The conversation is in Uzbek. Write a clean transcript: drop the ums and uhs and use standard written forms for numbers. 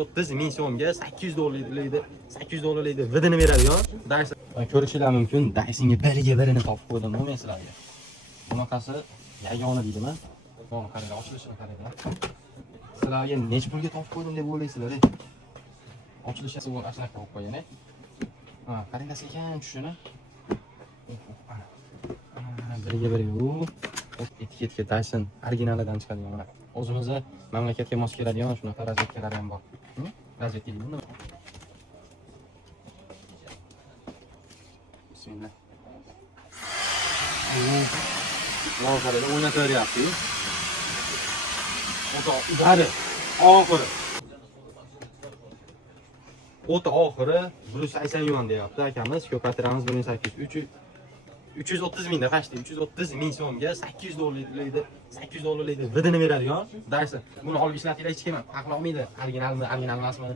30 ming so'mga 800 dollarlaydi, 800 dollarlaydi vidini beradigan Dyson. Ko'rishingiz mumkin, Dysonga biriga birini topib qo'ydim men sizlarga. Bunaqasi yagona deydiman. Mana qaranglar, ochilishini qaranglar. Sizlarga necha pulga topib qo'ydim deb o'ylaysizlar? Ochilishi bor, ashlab qo'yib qo'ying. Ha, qaranglar sekin tushini. Biriga biriga etiketga Dyson originalidan chiqadigan mana. O'zimizda mamlakatga mos keladigan shunaqa razvedkalar ham bor. Razvedka deymi? Bismillah. Mana qaranglar, o'ynataveryapti. O'ta uzari, oxiri. O'ta oxiri 180 yuan deyapti akamiz. Ko'paytiramiz 1.800. 330 mingda qashdi, 330 ming so'mga 800 dollarlaydi, 800 dollarlaydi vidini beradigan Dyson. Buni olib ishlatinglar hech kim haqli olmaydi. Original emasmi?